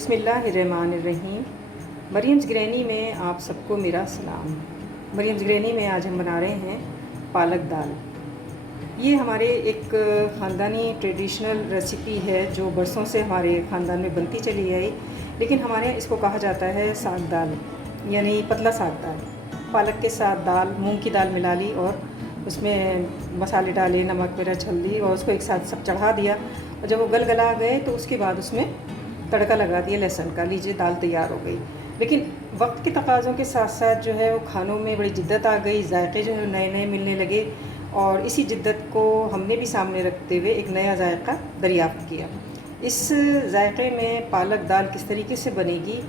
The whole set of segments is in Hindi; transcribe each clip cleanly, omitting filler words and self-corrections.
बिस्मिल्लाहिर्रहमानिर्रहीम। मरियम्स ग्रैनी में आप सबको मेरा सलाम। मरियम्स ग्रैनी में आज हम बना रहे हैं पालक दाल। ये हमारे एक ख़ानदानी ट्रेडिशनल रेसिपी है जो बरसों से हमारे ख़ानदान में बनती चली आई, लेकिन हमारे यहाँ इसको कहा जाता है साग दाल, यानी पतला साग दाल। पालक के साथ दाल, मूंग की दाल मिला ली और उसमें मसाले डाले, नमक मिर्च हल्दी, और उसको एक साथ सब चढ़ा दिया। और जब वो गला गए तो उसके बाद उसमें तड़का लगा दिया लहसुन का। लीजिए, दाल तैयार हो गई। लेकिन वक्त के तकाज़ों के साथ साथ जो है वो खानों में बड़ी जिद्दत आ गई, जायके जो है नए नए मिलने लगे, और इसी जिद्दत को हमने भी सामने रखते हुए एक नया जायका दरियाफ़्त किया। इस जायके में पालक दाल किस तरीके से बनेगी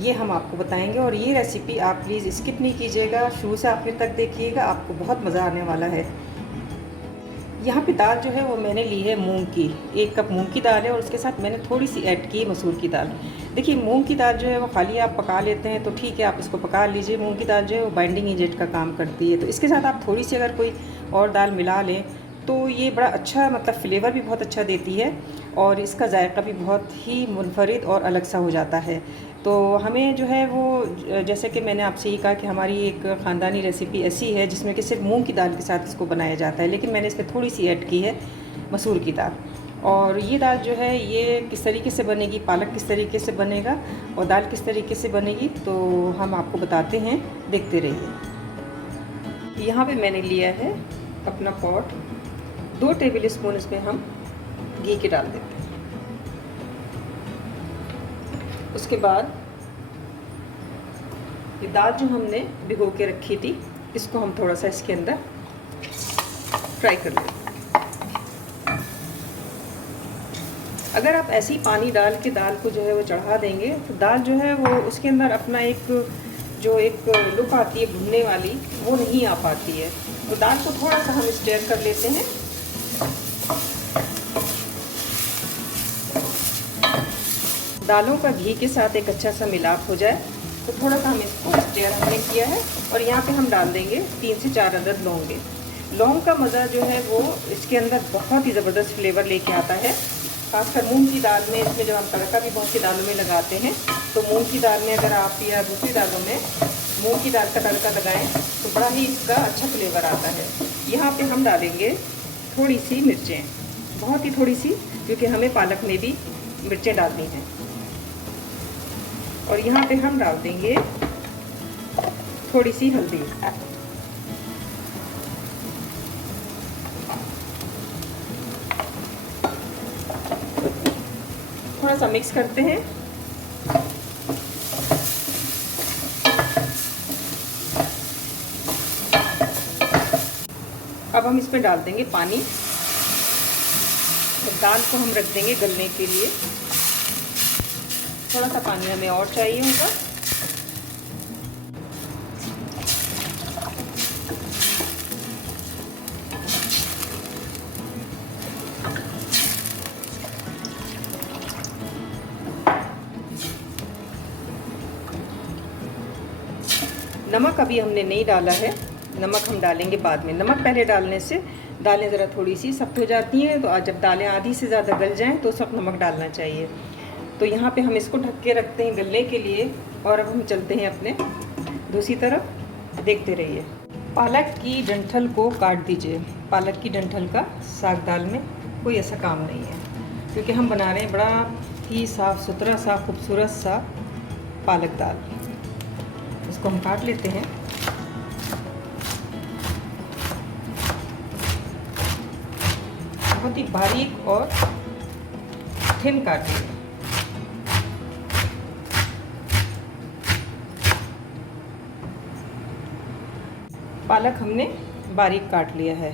ये हम आपको बताएंगे, और ये रेसिपी आप प्लीज़ स्किप नहीं कीजिएगा, शुरू से आखिर तक देखिएगा, आपको बहुत मज़ा आने वाला है। यहाँ पे दाल जो है वो मैंने ली है मूंग की, 1 कप मूंग की दाल है, और उसके साथ मैंने थोड़ी सी ऐड की मसूर की दाल। देखिए, मूंग की दाल जो है वो खाली आप पका लेते हैं तो ठीक है, आप इसको पका लीजिए। मूंग की दाल जो है वो बाइंडिंग एजेंट का काम करती है, तो इसके साथ आप थोड़ी सी अगर कोई और दाल मिला लें तो ये बड़ा अच्छा, मतलब फ्लेवर भी बहुत अच्छा देती है, और इसका जायका भी बहुत ही मुनफरिद और अलग सा हो जाता है। तो हमें जो है वो, जैसे कि मैंने आपसे ये कहा कि हमारी एक ख़ानदानी रेसिपी ऐसी है जिसमें कि सिर्फ मूंग की दाल के साथ इसको बनाया जाता है, लेकिन मैंने इसमें थोड़ी सी ऐड की है मसूर की दाल। और ये दाल जो है ये किस तरीके से बनेगी, पालक किस तरीके से बनेगा और दाल किस तरीके से बनेगी, तो हम आपको बताते हैं, देखते रहिए। यहाँ पे मैंने लिया है अपना पॉट, 2 टेबल स्पून इसमें हम घी के डाल देते हैं। उसके बाद ये दाल जो हमने भिगो के रखी थी, इसको हम थोड़ा सा इसके अंदर फ्राई कर लेंगे। अगर आप ऐसे ही पानी डाल के दाल को जो है वो चढ़ा देंगे तो दाल जो है वो उसके अंदर अपना एक लुक आती है भुनने वाली, वो नहीं आ पाती है। तो दाल को थोड़ा सा हम स्टेयर कर लेते हैं। दालों का घी के साथ एक अच्छा सा मिलाप हो जाए तो थोड़ा सा हम इसको स्टेयर हमने किया है, और यहाँ पे हम डाल देंगे 3 से 4 अदद लौंगे। लौंग का मज़ा जो है वो इसके अंदर बहुत ही ज़बरदस्त फ्लेवर लेके आता है, खासकर मूंग की दाल में। इसमें जब हम तड़का भी बहुत सी दालों में लगाते हैं, तो मूंग की दाल में अगर आप या दूसरी दालों में मूंग की दाल का तड़का लगाएं तो बड़ा ही इसका अच्छा फ्लेवर आता है। यहाँ पे हम डालेंगे थोड़ी सी मिर्चें, बहुत ही थोड़ी सी, क्योंकि हमें पालक में भी मिर्चें डालनी हैं। और यहाँ पे हम डाल देंगे थोड़ी सी हल्दी। थोड़ा सा मिक्स करते हैं। अब हम इसमें डाल देंगे पानी, दाल को हम रख देंगे गलने के लिए। थोड़ा सा पानी हमें और चाहिए होगा। नमक अभी हमने नहीं डाला है, नमक हम डालेंगे बाद में। नमक पहले डालने से दालें ज़रा थोड़ी सी सख्त हो जाती हैं, तो आज जब दालें आधी से ज़्यादा गल जाएं तो सब नमक डालना चाहिए। तो यहाँ पे हम इसको ढक के रखते हैं गलने के लिए, और अब हम चलते हैं अपने दूसरी तरफ, देखते रहिए। पालक की डंठल को काट दीजिए। पालक की डंठल का साग दाल में कोई ऐसा काम नहीं है, क्योंकि हम बना रहे हैं बड़ा ही साफ़ सुथरा सा खूबसूरत सा पालक दाल। इसको हम काट लेते हैं। बहुत ही बारीक और थिन काटिए। पालक हमने बारीक काट लिया है।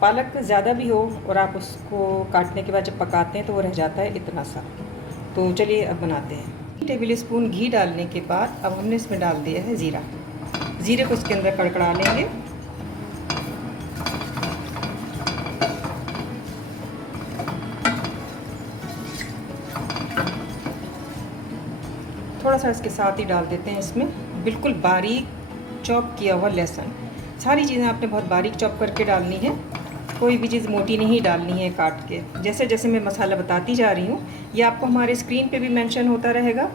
पालक ज़्यादा भी हो और आप उसको काटने के बाद जब पकाते हैं तो वो रह जाता है इतना सा। तो चलिए अब बनाते हैं। 1 टेबल स्पून घी डालने के बाद अब हमने इसमें डाल दिया है ज़ीरा। ज़ीरे को इसके अंदर कड़कड़ा लेंगे। थोड़ा सा इसके साथ ही डाल देते हैं इसमें बिल्कुल बारीक चॉप किया हुआ लहसुन। सारी चीज़ें आपने बहुत बारीक चॉप करके डालनी है। कोई भी चीज़ मोटी नहीं डालनी है काट के। जैसे जैसे मैं मसाला बताती जा रही हूँ ये आपको हमारे स्क्रीन पे भी मेंशन होता रहेगा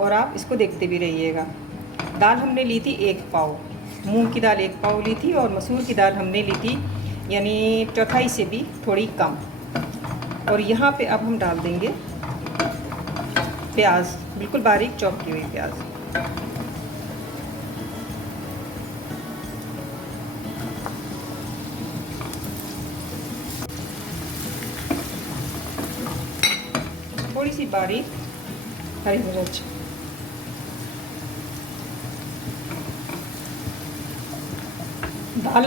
और आप इसको देखते भी रहिएगा। दाल हमने ली थी 1 पाव, मूंग की दाल 1 पाव ली थी और मसूर की दाल हमने ली थी यानी चौथाई से भी थोड़ी कम। और यहाँ पे अब हम डाल देंगे प्याज, बिल्कुल बारीक चॉप की हुई प्याज। थोड़ी सी बारीक हरी मिर्च। दाल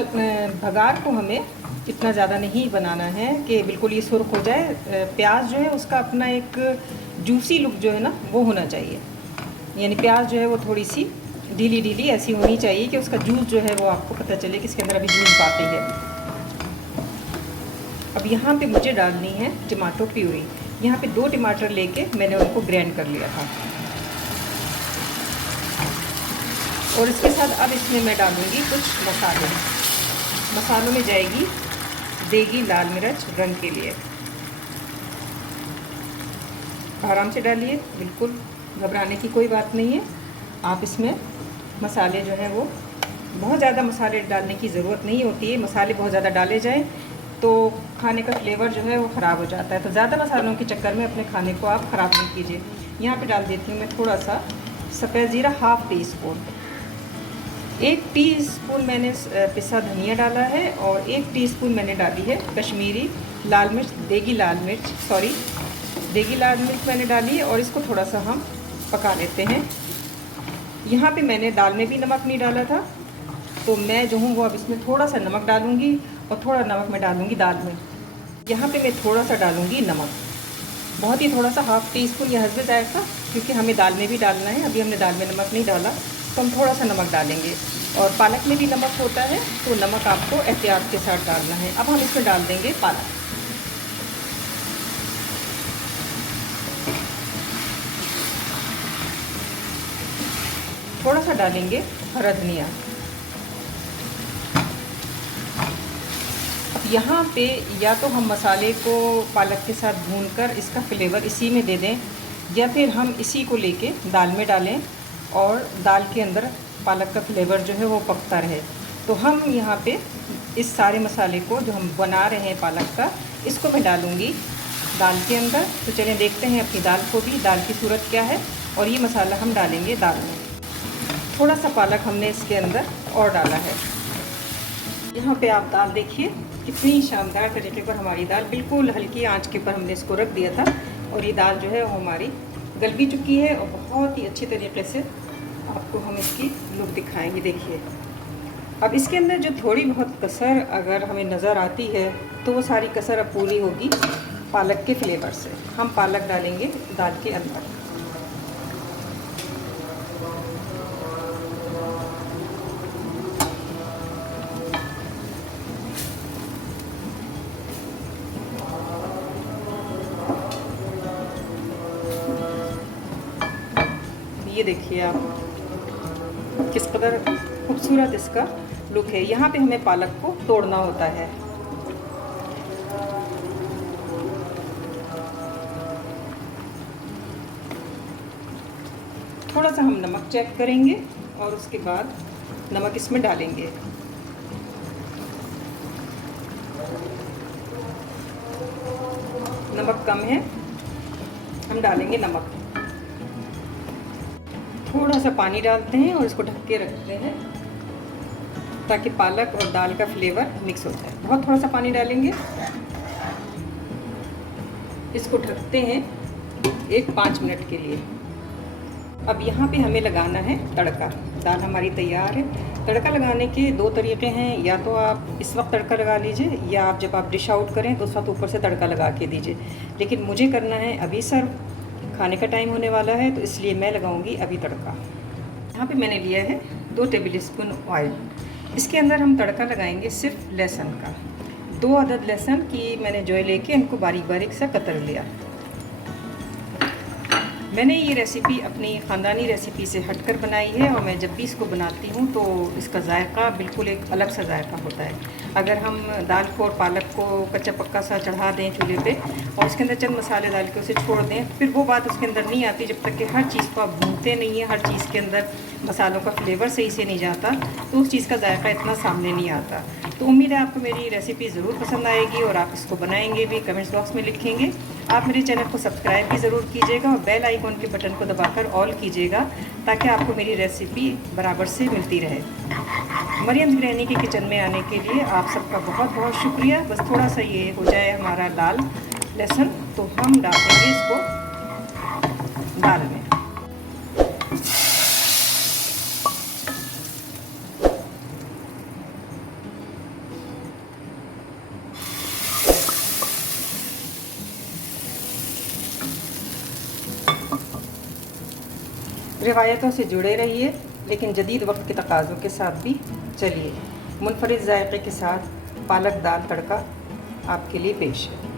भगार को हमें इतना ज़्यादा नहीं बनाना है कि बिल्कुल ये सुर्ख हो जाए। प्याज जो है उसका अपना एक जूसी लुक जो है ना वो होना चाहिए, यानी प्याज जो है वो थोड़ी सी ढीली ढीली ऐसी होनी चाहिए कि उसका जूस जो है वो आपको पता चले कि इसके अंदर अभी जूस बाकी है। अब यहाँ पे मुझे डालनी है टमाटो प्यूरी। यहाँ पे 2 टमाटर लेके मैंने उनको ग्राइंड कर लिया था और इसके साथ अब इसमें मैं डालूँगी कुछ मसाले। मसालों में जाएगी देगी लाल मिर्च रंग के लिए। आराम से डालिए, बिल्कुल घबराने की कोई बात नहीं है। आप इसमें मसाले जो हैं वो बहुत ज़्यादा मसाले डालने की ज़रूरत नहीं होती है। मसाले बहुत ज़्यादा डाले जाएं तो खाने का फ्लेवर जो है वो ख़राब हो जाता है, तो ज़्यादा मसालों के चक्कर में अपने खाने को आप ख़राब नहीं कीजिए। यहाँ पे डाल देती हूँ मैं थोड़ा सा सफ़ेद ज़ीरा, हाफ़ टी स्पून। 1 टीस्पून मैंने पिसा धनिया डाला है और 1 टीस्पून मैंने डाली है कश्मीरी लाल मिर्च, देगी लाल मिर्च मैंने डाली है और इसको थोड़ा सा हम पका लेते हैं। यहाँ पे मैंने दाल में भी नमक नहीं डाला था, तो मैं जो हूँ वो अब इसमें थोड़ा सा नमक डालूँगी और थोड़ा नमक मैं डालूँगी दाल में। यहाँ पे मैं थोड़ा सा डालूँगी नमक, बहुत ही थोड़ा सा, हाफ़ टी स्पून या हस्बे जाएगा, क्योंकि हमें दाल में भी डालना है। अभी हमने दाल में नमक नहीं डाला तो हम थोड़ा सा नमक डालेंगे और पालक में भी नमक होता है तो नमक आपको एहतियात के साथ डालना है। अब हम इसमें डाल देंगे पालक। थोड़ा सा डालेंगे हरा धनिया। अब यहाँ पे या तो हम मसाले को पालक के साथ भूनकर इसका फ्लेवर इसी में दे दें या फिर हम इसी को लेके दाल में डालें और दाल के अंदर पालक का फ्लेवर जो है वो पकता रहे। तो हम यहाँ पे इस सारे मसाले को जो हम बना रहे हैं पालक का, इसको मैं डालूँगी दाल के अंदर। तो चलिए देखते हैं अपनी दाल को भी, दाल की सूरत क्या है। और ये मसाला हम डालेंगे दाल में। थोड़ा सा पालक हमने इसके अंदर और डाला है। यहाँ पे आप दाल देखिए कितनी शानदार तरीके पर हमारी दाल बिल्कुल हल्की आंच के ऊपर हमने इसको रख दिया था और ये दाल जो है वो हमारी गल भी चुकी है और बहुत ही अच्छी तरीके से आपको हम इसकी लुक दिखाएंगे। देखिए अब इसके अंदर जो थोड़ी बहुत कसर अगर हमें नज़र आती है तो वो सारी कसर अब पूरी होगी पालक के फ्लेवर से। हम पालक डालेंगे दाल के अंदर। ये देखिए आप किस कदर खूबसूरत इसका लुक है। यहाँ पे हमें पालक को तोड़ना होता है। थोड़ा सा हम नमक चेक करेंगे और उसके बाद नमक इसमें डालेंगे। नमक कम है, हम डालेंगे नमक। थोड़ा सा पानी डालते हैं और इसको ढक के रखते हैं ताकि पालक और दाल का फ्लेवर मिक्स हो जाए। बहुत थोड़ा सा पानी डालेंगे, इसको ढकते हैं 5 मिनट के लिए। अब यहाँ पे हमें लगाना है तड़का। दाल हमारी तैयार है। तड़का लगाने के 2 तरीके हैं, या तो आप इस वक्त तड़का लगा लीजिए या आप जब आप डिश आउट करें तो उस वक्त ऊपर से तड़का लगा के दीजिए। लेकिन मुझे करना है अभी सर्व, खाने का टाइम होने वाला है, तो इसलिए मैं लगाऊंगी अभी तड़का। यहाँ पे मैंने लिया है 2 टेबल स्पून ऑयल। इसके अंदर हम तड़का लगाएंगे सिर्फ लहसुन का। 2 अदद लहसुन की मैंने जो लेके इनको बारीक बारीक सा कतर लिया। मैंने ये रेसिपी अपनी ख़ानदानी रेसिपी से हटकर बनाई है और मैं जब भी इसको बनाती हूँ तो इसका जायका बिल्कुल एक अलग सा जायका होता है। अगर हम दाल को और पालक को कच्चा पक्का सा चढ़ा दें चूल्हे पे और उसके अंदर चंद मसाले डाल के उसे छोड़ दें, फिर वो बात उसके अंदर नहीं आती जब तक कि हर चीज़ को आप भूनते नहीं हैं, हर चीज़ के अंदर मसालों का फ्लेवर सही से नहीं जाता, तो उस चीज़ का जायका इतना सामने नहीं आता। तो उम्मीद है आपको मेरी रेसिपी ज़रूर पसंद आएगी और आप इसको बनाएंगे भी, कमेंट्स बॉक्स में लिखेंगे। आप मेरे चैनल को सब्सक्राइब भी ज़रूर कीजिएगा और बेल आइकॉन के बटन को दबाकर ऑल कीजिएगा ताकि आपको मेरी रेसिपी बराबर से मिलती रहे। मरियम्स ग्रैनी के किचन में आने के लिए आप सबका बहुत बहुत शुक्रिया। बस थोड़ा सा ये हो जाए हमारा लाल लहसुन तो हम डाल देंगे इसको दाल में। रिवायतों से जुड़े रहिए लेकिन जदीद वक्त के तकाज़ों के साथ भी चलिए। मुनफरिद जायके के साथ पालक दाल तड़का आपके लिए पेश है।